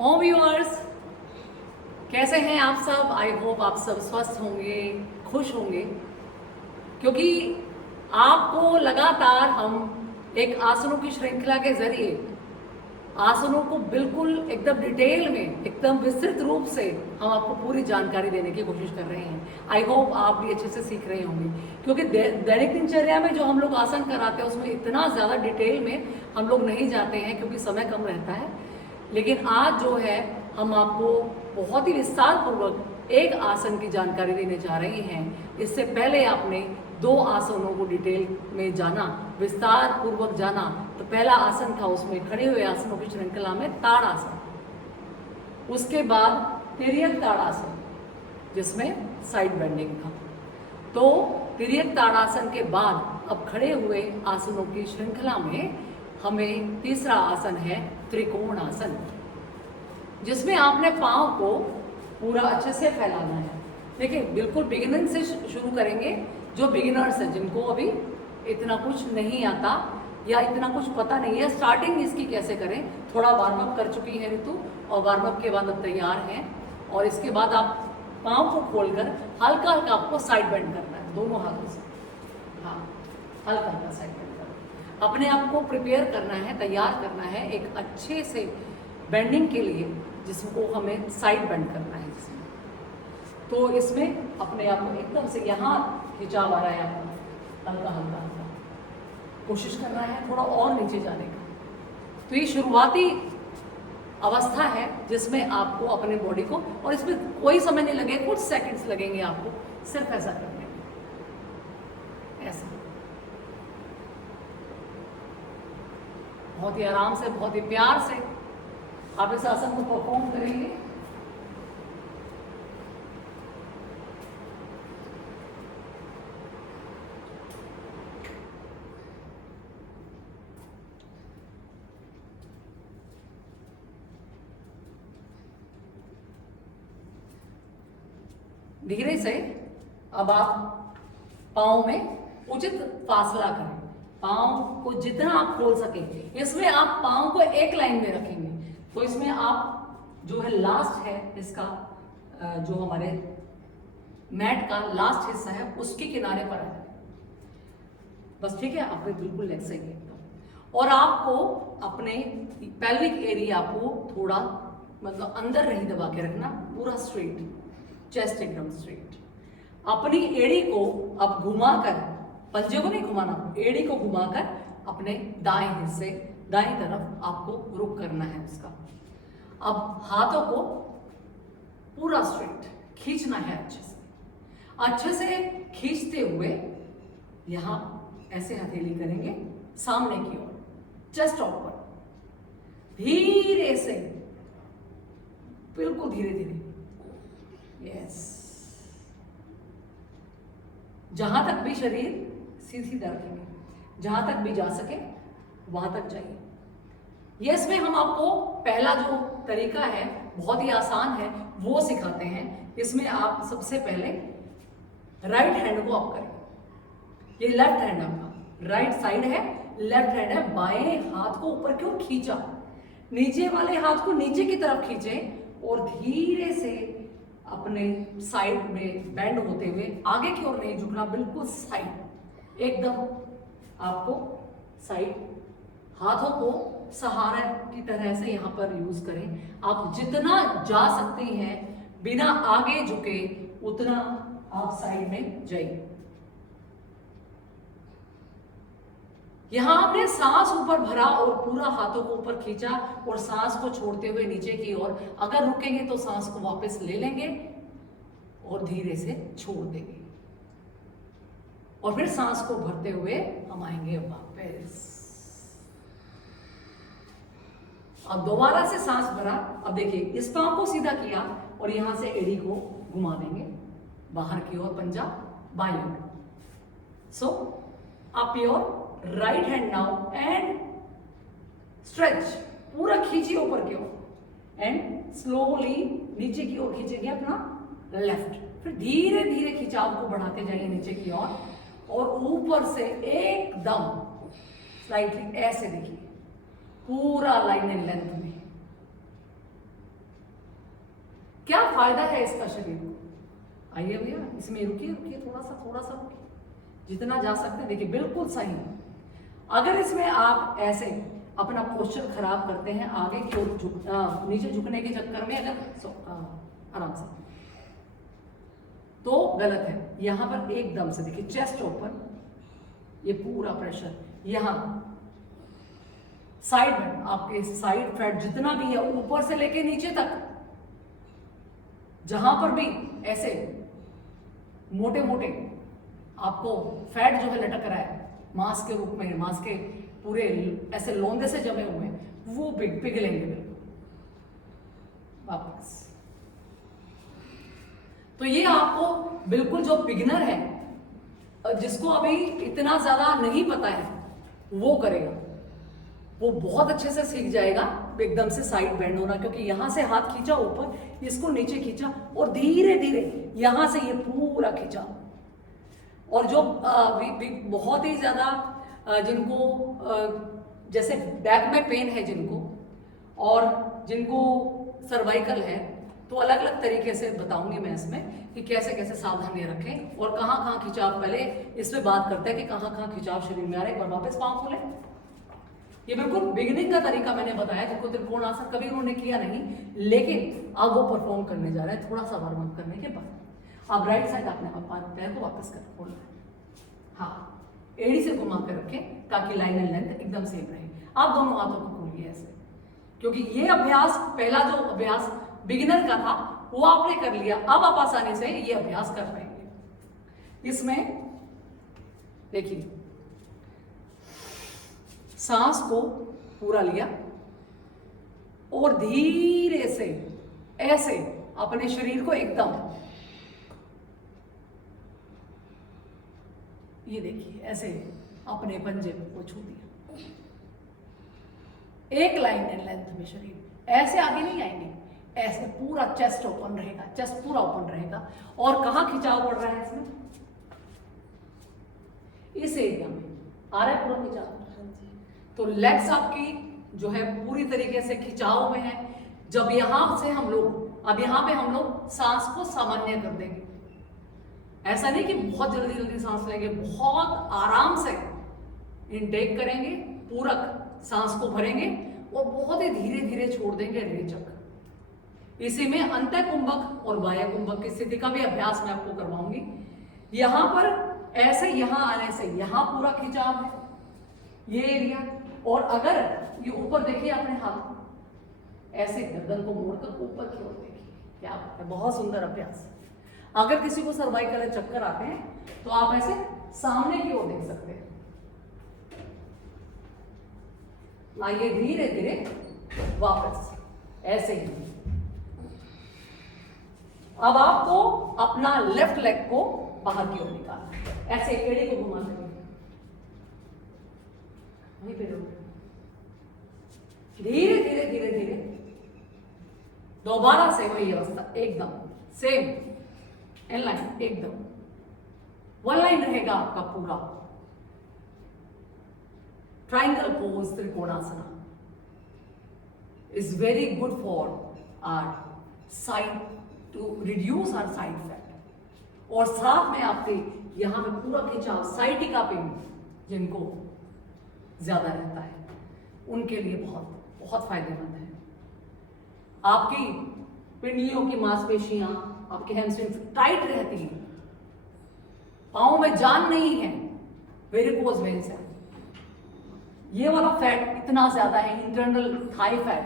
Home viewers, कैसे हैं आप सब। आई होप आप सब स्वस्थ होंगे, खुश होंगे, क्योंकि आपको लगातार हम एक आसनों की श्रृंखला के जरिए आसनों को बिल्कुल एकदम डिटेल में, एकदम विस्तृत रूप से हम आपको पूरी जानकारी देने की कोशिश कर रहे हैं। आई होप आप भी अच्छे से सीख रहे होंगे, क्योंकि दैनिक दिनचर्या में जो हम लोग आसन कराते हैं उसमें इतना ज़्यादा डिटेल में हम लोग नहीं जाते हैं, क्योंकि समय कम रहता है। लेकिन आज जो है हम आपको बहुत ही विस्तार पूर्वक एक आसन की जानकारी देने जा रहे हैं। इससे पहले आपने 2 आसनों को डिटेल में जाना, विस्तार पूर्वक जाना। तो पहला आसन था, उसमें खड़े हुए आसनों की श्रृंखला में ताड़ासन, उसके बाद तिर्यक ताड़ासन जिसमें साइड बेंडिंग था। तो तिर्यक ताड़ासन के बाद अब खड़े हुए आसनों की श्रृंखला में हमें तीसरा आसन है त्रिकोण आसन, जिसमें आपने पांव को पूरा अच्छे से फैलाना है। देखिए, बिल्कुल बिगिनिंग से शुरू करेंगे। जो बिगिनर्स हैं, जिनको अभी इतना कुछ नहीं आता या इतना कुछ पता नहीं है स्टार्टिंग इसकी कैसे करें, थोड़ा वार्म अप कर चुकी है ऋतु, और वार्म अप के बाद अब तैयार हैं। और इसके बाद आप पाँव को खोलकर हल्का हल्का आपको साइड बेंड करना है, दोनों हाथों से। हाँ, हल्का हल्का साइड बेंड करना, अपने आप को प्रिपेयर करना है, तैयार करना है एक अच्छे से बेंडिंग के लिए, जिसको हमें साइड बेंड करना है जिसमें। तो इसमें अपने आप को एकदम से यहाँ खिंचाव आ रहा है, आपको हल्का हल्का हल्का कोशिश करना है थोड़ा और नीचे जाने का। तो ये शुरुआती अवस्था है जिसमें आपको अपने बॉडी को, और इसमें कोई समय नहीं लगे, कुछ सेकंड्स लगेंगे आपको सिर्फ ऐसा करने में, ऐसा बहुत ही आराम से, बहुत ही प्यार से आप इस आसन को परफॉर्म करेंगे। धीरे से अब आप पाँव में उचित फासला करें, पाँव को जितना आप खोल सके। इसमें आप पाँव को एक लाइन में रखेंगे, तो इसमें आप जो है लास्ट है इसका, जो हमारे मैट का लास्ट हिस्सा है उसके किनारे पर आ जाए बस, ठीक है। आपने बिल्कुल लेग साइड एकदम, और आपको अपने पेल्विक एरिया को थोड़ा मतलब अंदर नहीं दबा के रखना, पूरा स्ट्रेट, चेस्ट एकदम स्ट्रेट। अपनी एड़ी को अब घुमाकर, पंजे को नहीं घुमाना, एड़ी को घुमाकर अपने दाएं हिस्से, दाएं तरफ आपको रुख करना है उसका। अब हाथों को पूरा स्ट्रेट खींचना है, अच्छे से खींचते हुए यहां ऐसे हथेली करेंगे सामने की ओर, चेस्ट ऊपर, धीरे से, बिल्कुल धीरे धीरे, यस। जहां तक भी शरीर सीधी रखेंगे, जहां तक भी जा सके वहां तक जाइए। यस में हम आपको पहला जो तरीका है बहुत ही आसान है वो सिखाते हैं। इसमें आप सबसे पहले राइट हैंड को अप करें। ये लेफ्ट हैंड आपका राइट साइड है, लेफ्ट हैंड है। बाएं हाथ को ऊपर क्यों खींचा, नीचे वाले हाथ को नीचे की तरफ खींचे और धीरे से अपने साइड में बेंड होते हुए, आगे की ओर नहीं झुकना, बिल्कुल साइड एकदम, आपको साइड, हाथों को सहारा की तरह से यहां पर यूज करें। आप जितना जा सकते हैं बिना आगे झुके उतना आप साइड में जाइए। यहां आपने सांस ऊपर भरा और पूरा हाथों को ऊपर खींचा और सांस को छोड़ते हुए नीचे की ओर। अगर रुकेंगे तो सांस को वापस ले लेंगे और धीरे से छोड़ देंगे, और फिर सांस को भरते हुए हम आएंगे वापस। अब दोबारा से सांस भरा। अब देखिए, इस पांव को सीधा किया और यहां से एड़ी को घुमा देंगे बाहर की ओर, पंजा बाईं ओर। So up your right hand now and stretch, पूरा खींचिए ऊपर की ओर एंड स्लोली नीचे की ओर खींचेंगे अपना लेफ्ट। फिर धीरे धीरे खिंचाव को बढ़ाते जाइए नीचे की ओर, और ऊपर से एकदम स्लाइटली ऐसे देखिए, पूरा लाइन एंड लेंथ में फायदा है इसका शरीर को। आइए भैया इसमें रुकिए रुकिए, थोड़ा सा रुकिए, जितना जा सकते हैं। देखिए बिल्कुल सही। अगर इसमें आप ऐसे अपना पोस्चर खराब करते हैं आगे की ओर नीचे झुकने के चक्कर में, अगर आराम से, तो गलत है। यहां पर एकदम से देखिए चेस्ट ओपन, ये पूरा प्रेशर यहां साइड में, आपके साइड फैट जितना भी है ऊपर से लेके नीचे तक, जहां पर भी ऐसे मोटे मोटे आपको फैट जो है लटक रहा है मांस के रूप में, मांस के पूरे ऐसे लोंदे से जमे हुए हैं, वो पिघलेंगे बिल्कुल वापस। तो ये आपको बिल्कुल जो बिगिनर है, जिसको अभी इतना ज्यादा नहीं पता है, वो करेगा, वो बहुत अच्छे से सीख जाएगा एकदम से साइड बेंड होना। क्योंकि यहां से हाथ खींचा ऊपर, इसको नीचे खींचा और धीरे धीरे यहां से ये पूरा खींचा। और जो बहुत ही ज्यादा जिनको जैसे बैक में पेन है जिनको, और जिनको सर्वाइकल है, तो अलग अलग तरीके से बताऊंगी मैं इसमें कि कैसे कैसे सावधानियां रखें और कहाँ कहाँ खिंचाव। पहले इस पे बात करते हैं कि कहाँ कहाँ खिंचाव शरीर में आ रहा है। एक बार वापस पांव खोले। ये बिल्कुल बिगिनिंग का तरीका मैंने बताया, जिनको त्रिकोण आसन कभी उन्होंने किया नहीं, लेकिन अब वो परफॉर्म करने जा रहे हैं थोड़ा सा वार्म अप करने के बाद। अब राइट साइड आपने पैर को वापस कर खोलना है, हाँ, एड़ी से घुमा कर रखें ताकि लाइन एंड लेंथ एकदम सेम रहे। आप दोनों हाथों को खोलिए ऐसे, क्योंकि ये अभ्यास, पहला जो अभ्यास बिगिनर का था वो आपने कर लिया, अब आप आसानी से ये अभ्यास कर पाएंगे। इसमें देखिए सांस को पूरा लिया और धीरे से ऐसे अपने शरीर को एकदम, ये देखिए ऐसे अपने पंजे को छू दिया, एक लाइन एंड लेंथ में शरीर, ऐसे आगे नहीं आएंगे, ऐसे पूरा चेस्ट ओपन रहेगा, चेस्ट पूरा ओपन रहेगा। और कहाँ खिंचाव पड़ रहा है इसमें, इस एरिया में आ रहा है पूरा खिंचाव। तो लेग्स आपकी जो है पूरी तरीके से खिंचाव में है। जब यहां से हम लोग, अब यहां पे हम लोग सांस को सामान्य कर देंगे, ऐसा नहीं कि बहुत जल्दी जल्दी सांस लेंगे, बहुत आराम से इनटेक करेंगे, पूरक सांस को भरेंगे और बहुत ही धीरे धीरे छोड़ देंगे रेचक। इसी में अंतःकुंभक और बाह्य कुंभक की स्थिति का भी अभ्यास मैं आपको करवाऊंगी। यहां पर ऐसे यहां आने से यहां पूरा खिंचाव है, ये एरिया। और अगर ये ऊपर देखिए अपने हाथ ऐसे गर्दन को मोड़कर ऊपर की ओर देखिए, क्या बात है, बहुत सुंदर अभ्यास। अगर किसी को सर्वाइकल चक्कर आते हैं तो आप ऐसे सामने की ओर देख सकते हैं। आइए धीरे धीरे वापस ऐसे ही। अब आपको अपना लेफ्ट लेग को बाहर की ओर निकालना है, ऐसे एड़ी को घुमा देंगे, वहीं पे रोक, धीरे धीरे धीरे धीरे दोबारा से वही अवस्था, एकदम सेम इन लाइन, एकदम वन लाइन रहेगा आपका पूरा। Triangle pose trikonasana is very good for our side, to reduce our side fat. और साथ में आपके यहां पे पूरा खिंचाव, साइटिका पेन जिनको ज्यादा रहता है उनके लिए बहुत बहुत फायदेमंद है। आपकी पिंडलियों की मांसपेशियां, आपके हैमस्ट्रिंग टाइट रहती है, पांव में जान नहीं है, वेरिकोज वेन्स है, ये वाला फैट इतना ज्यादा है, इंटरनल थाई फैट,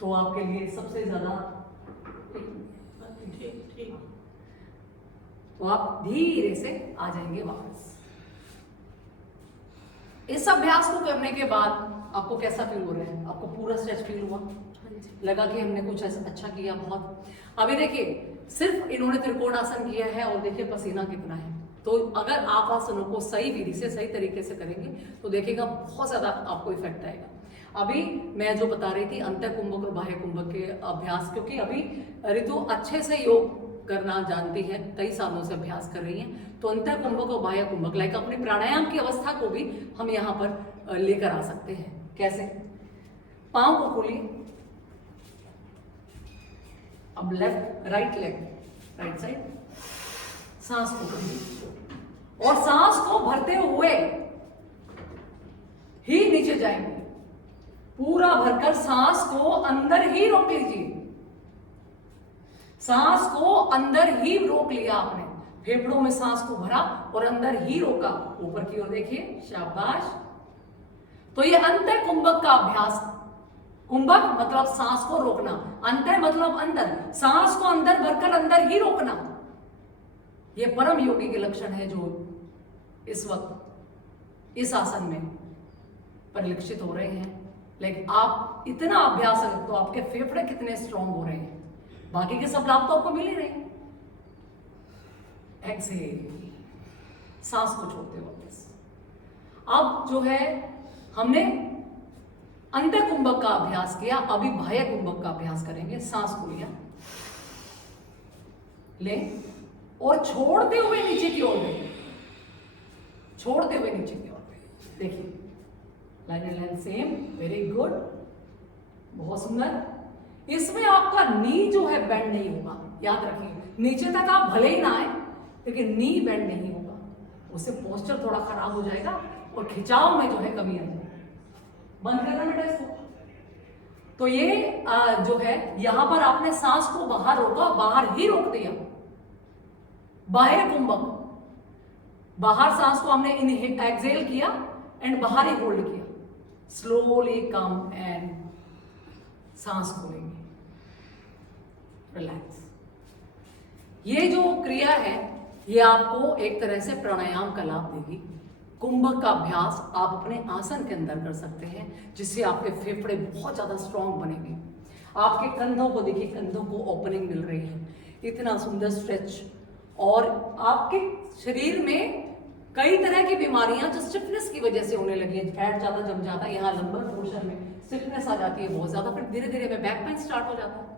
तो आपके लिए सबसे ज्यादा ठीक। तो आप धीरे से आ जाएंगे वापस। इस अभ्यास को करने के बाद आपको कैसा फील हो रहा है? आपको पूरा स्ट्रेच फील हुआ? लगा कि हमने कुछ ऐसा अच्छा किया बहुत। अभी देखिए सिर्फ इन्होंने त्रिकोणासन किया है और देखिए पसीना कितना है। तो अगर आप आसनों को सही विधि से, सही तरीके से करेंगे तो देखिएगा बहुत ज्यादा आपको इफेक्ट आएगा। अभी मैं जो बता रही थी अंतःकुंभक और बाह्य कुंभक के अभ्यास, क्योंकि अभी ऋतु अच्छे से योग करना जानती है, कई सालों से अभ्यास कर रही हैं, तो अंतःकुंभक और बाह्य कुंभक लाइक अपने प्राणायाम की अवस्था को भी हम यहाँ पर लेकर आ सकते हैं। कैसे? पांव को खोलिए, अब left right leg, right side, सांस को भरिए और सांस को भरते हुए ही नीचे जाएंगे। पूरा भरकर सांस को अंदर ही रोक लीजिए। सांस को अंदर ही रोक लिया आपने, फेफड़ों में सांस को भरा और अंदर ही रोका। ऊपर की ओर देखिए, शाबाश। तो ये अंतर कुंभक का अभ्यास। कुंभक मतलब सांस को रोकना, अंतर मतलब अंदर, सांस को अंदर भरकर अंदर ही रोकना। ये परम योगी के लक्षण है जो इस वक्त इस आसन में परिलक्षित हो रहे हैं। लेकिन आप इतना अभ्यास करें तो आपके फेफड़े कितने स्ट्रांग हो रहे हैं, बाकी के सब लाभ तो आपको मिल ही रहे हैं। एक्सेल, सांस को छोड़ते वापस। अब जो है हमने अंतर कुंभक का अभ्यास किया, अभी बाह्य कुंभक का अभ्यास करेंगे। सांस को लिया, ले और छोड़ते हुए नीचे की ओर गए, छोड़ते हुए नीचे की ओर गए। देखिए line and line same, very good, बहुत सुंदर। इसमें आपका नी जो है बेंड नहीं होगा, याद रखिए। नीचे तक आप भले ही ना आए लेकिन नी बेंड नहीं होगा, उससे पोस्चर थोड़ा खराब हो जाएगा और खिंचाव में जो है कमी आ जाएगी। बंद करना बेटा इसको। तो ये जो है यहां पर आपने सांस को बाहर रोका, बाहर ही रोक दिया। बाह्य कुंभक, बाहर सांस को हमने एक्सेल किया एंड बाहर ही होल्ड किया। स्लोली कम एंड सांस खोलेंगे, रिलैक्स। ये जो क्रिया है ये आपको एक तरह से प्राणायाम का लाभ देगी। कुंभक का अभ्यास आप अपने आसन के अंदर कर सकते हैं, जिससे आपके फेफड़े बहुत ज्यादा स्ट्रांग बनेंगे। आपके कंधों को देखिए, कंधों को ओपनिंग मिल रही है, इतना सुंदर स्ट्रेच। और आपके शरीर में कई तरह की बीमारियां जो स्टिफनेस की वजह से होने लगी है, फैट ज्यादा जम जाता है, यहाँ लंबर पोर्शन में स्टिफनेस आ जाती है बहुत ज्यादा, फिर धीरे धीरे में बैक पेन स्टार्ट हो जाता है।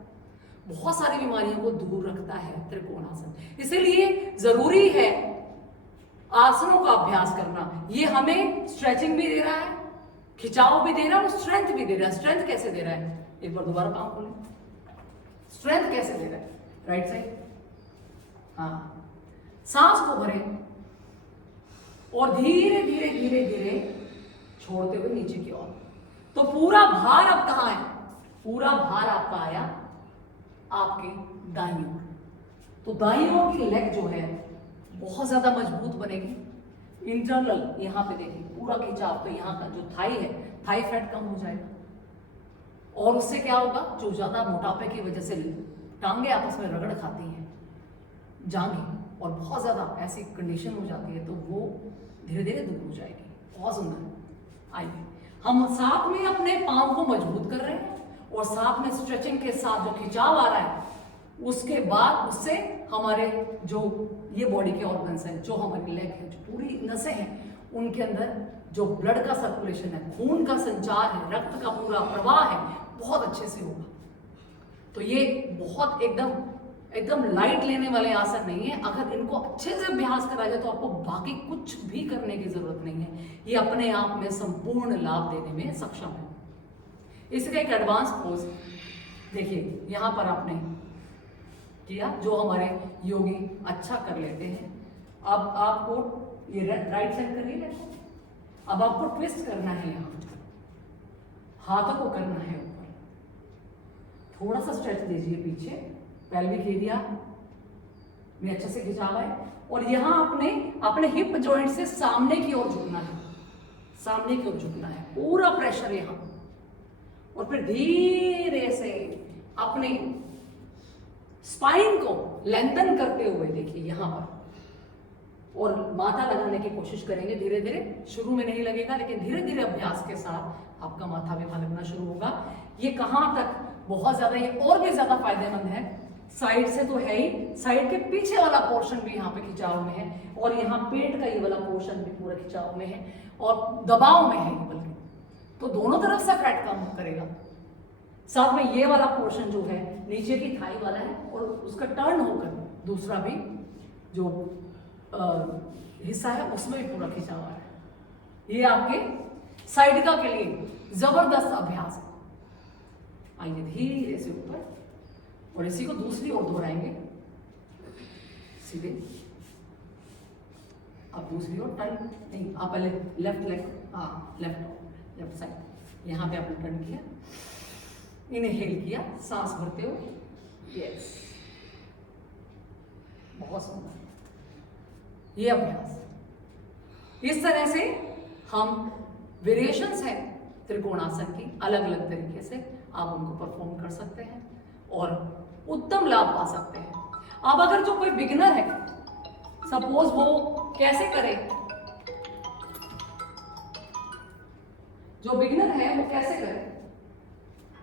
बहुत सारी बीमारियों को दूर रखता है त्रिकोणासन। इसीलिए जरूरी है आसनों का अभ्यास करना। ये हमें स्ट्रेचिंग भी दे रहा है, खिंचाव भी दे रहा है और स्ट्रेंथ भी दे रहा है। स्ट्रेंथ कैसे दे रहा है, एक बार दोबारा काम खोलें। स्ट्रेंथ कैसे दे रहा है, राइट साइड, हाँ। सांस को भरें और धीरे धीरे धीरे धीरे छोड़ते हुए नीचे की ओर। तो पूरा भार अब कहां है, पूरा भार आपका आया आपके दाईं ओर। तो दाईं ओर की लेग जो है बहुत ज्यादा मजबूत बनेगी। इंटरनल यहां पे देखिए पूरा खिंचाव, तो यहाँ का जो थाई है, थाई फैट कम हो जाएगा। और उससे क्या होगा, जो ज्यादा मोटापे की वजह से टांगे आपस में रगड़ खाती हैं, जांघें, और बहुत ज्यादा ऐसी कंडीशन हो जाती है, तो वो धीरे धीरे दूर हो जाएगी। बहुत सुंदर। आइए हम साथ में अपने पांव को मजबूत कर रहे हैं और साथ में स्ट्रेचिंग के साथ जो खिंचाव आ रहा है, उसके बाद उससे हमारे जो ये बॉडी के ऑर्गन्स हैं, जो हमारी लेग है, जो पूरी नसें हैं, उनके अंदर जो ब्लड का सर्कुलेशन है, खून का संचार है, रक्त का पूरा प्रवाह है, बहुत अच्छे से होगा। तो ये बहुत एकदम लाइट लेने वाले आसन नहीं है। अगर इनको अच्छे से अभ्यास करा जाए तो आपको बाकी कुछ भी करने की जरूरत नहीं है। ये अपने आप में संपूर्ण लाभ देने में सक्षम है। इसका एक एडवांस पोज देखिए, यहां पर आपने किया जो हमारे योगी अच्छा कर लेते हैं। अब आपको ये राइट साइड करिए, अब आपको ट्विस्ट करना है, यहां हाथों को करना है ऊपर, थोड़ा सा स्ट्रेच दीजिए पीछे, पेल्विक एरिया में अच्छे से खिंचाव है। और यहां अपने हिप जॉइंट से सामने की ओर झुकना है, सामने की ओर झुकना है, पूरा प्रेशर यहां। और फिर धीरे से अपने स्पाइन को लेंथन करते हुए देखिए यहां पर, और माथा लगाने की कोशिश करेंगे धीरे धीरे। शुरू में नहीं लगेगा, लेकिन धीरे धीरे अभ्यास के साथ आपका माथा भी वहां लगना शुरू होगा। ये कहां तक बहुत ज्यादा, ये और भी ज्यादा फायदेमंद है। साइड से तो है ही, साइड के पीछे वाला पोर्शन भी यहाँ पे खिंचाव में है, और यहाँ पेट का ये वाला पोर्शन भी पूरा खिंचाव में है और दबाव में है, बल्कि तो दोनों तरफ से फैट कम करेगा। साथ में ये वाला पोर्शन जो है नीचे की थाई वाला है, और उसका टर्न होकर दूसरा भी जो हिस्सा है उसमें भी पूरा खिंचाव आ रहा है। ये आपके साइड का के लिए जबरदस्त अभ्यास है। आइए धीरे से ऊपर, और इसी को दूसरी ओर दोहराएंगे सीधे। अब दूसरी ओर टर्न नहीं, आप पहले लेफ्ट लेग, हाँ लेफ्ट साइड, यहाँ पे आपने टर्न किया, इनहेल किया सांस भरते हुए, यस, बहुत सुंदर। ये अभ्यास इस तरह से हम वेरिएशंस हैं त्रिकोणासन की, अलग अलग तरीके से आप उनको परफॉर्म कर सकते हैं और उत्तम लाभ पा सकते हैं। अब अगर जो कोई बिगिनर है, सपोज वो कैसे करे, जो बिगिनर है वो कैसे करे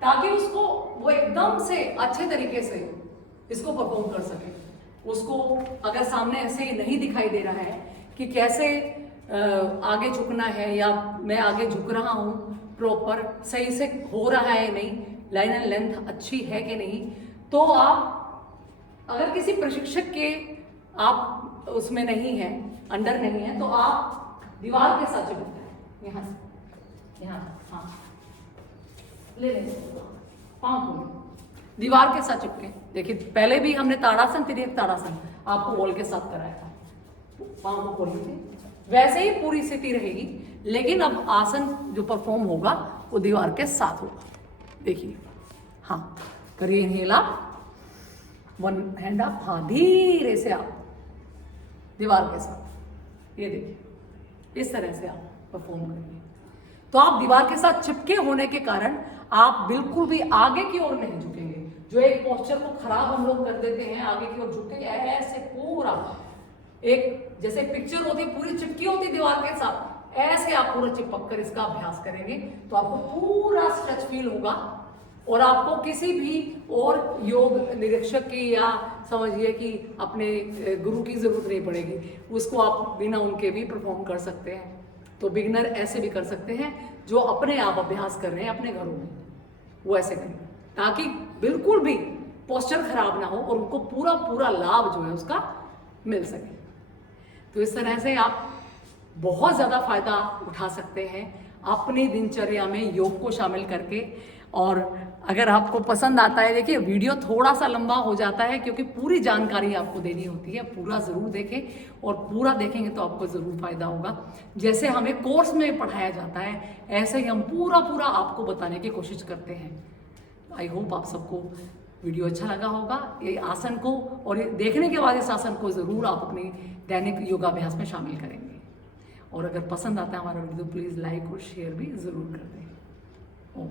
ताकि उसको वो एकदम से अच्छे तरीके से इसको परफॉर्म कर सके। उसको अगर सामने ऐसे नहीं दिखाई दे रहा है कि कैसे आगे झुकना है या मैं आगे झुक रहा हूं, प्रॉपर सही से हो रहा है नहीं, लाइन एंड लेंथ अच्छी है कि नहीं, तो आप अगर किसी प्रशिक्षक के आप उसमें नहीं है, अंडर नहीं है, तो आप दीवार के साथ चिपकते हैं, यहाँ से यहाँ, हाँ ले लें, पाँव खोलें, दीवार के साथ चिपके। देखिए पहले भी हमने ताड़ासन, तिर्यक ताड़ासन आपको वॉल के साथ कराया था, पाँव को खोल लीजिए, वैसे ही पूरी स्थिति रहेगी, लेकिन अब आसन जो परफॉर्म होगा वो दीवार के साथ होगा। देखिए, हाँ करिए इनहेल आप, वन हैंड आप, हाँ धीरे से आप दीवार के साथ, ये देखिए इस तरह से आप परफॉर्म करिए। तो आप दीवार के साथ चिपके होने के कारण आप बिल्कुल भी आगे की ओर नहीं झुकेंगे। जो एक पोस्चर को खराब हम लोग कर देते हैं, आगे की ओर झुके ऐसे पूरा एक जैसे पिक्चर होती पूरी चिपकी होती दीवार के साथ, ऐसे आप पूरा चिपक कर इसका अभ्यास करेंगे तो आपको पूरा स्ट्रेच फील होगा और आपको किसी भी और योग निरीक्षक की या समझिए कि अपने गुरु की जरूरत नहीं पड़ेगी, उसको आप बिना उनके भी परफॉर्म कर सकते हैं। तो बिगिनर ऐसे भी कर सकते हैं जो अपने आप अभ्यास कर रहे हैं अपने घरों में, वो ऐसे करें ताकि बिल्कुल भी पोस्चर खराब ना हो और उनको पूरा पूरा लाभ जो है उसका मिल सके। तो इस तरह से आप बहुत ज़्यादा फायदा उठा सकते हैं अपनी दिनचर्या में योग को शामिल करके। और अगर आपको पसंद आता है, देखिए वीडियो थोड़ा सा लंबा हो जाता है क्योंकि पूरी जानकारी आपको देनी होती है, पूरा ज़रूर देखें और पूरा देखेंगे तो आपको ज़रूर फायदा होगा। जैसे हमें कोर्स में पढ़ाया जाता है ऐसे ही हम पूरा पूरा आपको बताने की कोशिश करते हैं। आई होप आप सबको वीडियो अच्छा लगा होगा। ये आसन को और ये देखने के बाद इस आसन को ज़रूर आप अपने दैनिक योगाभ्यास में शामिल करेंगे। और अगर पसंद आता है हमारा वीडियो, प्लीज़ लाइक और शेयर भी ज़रूर कर दें। ओम।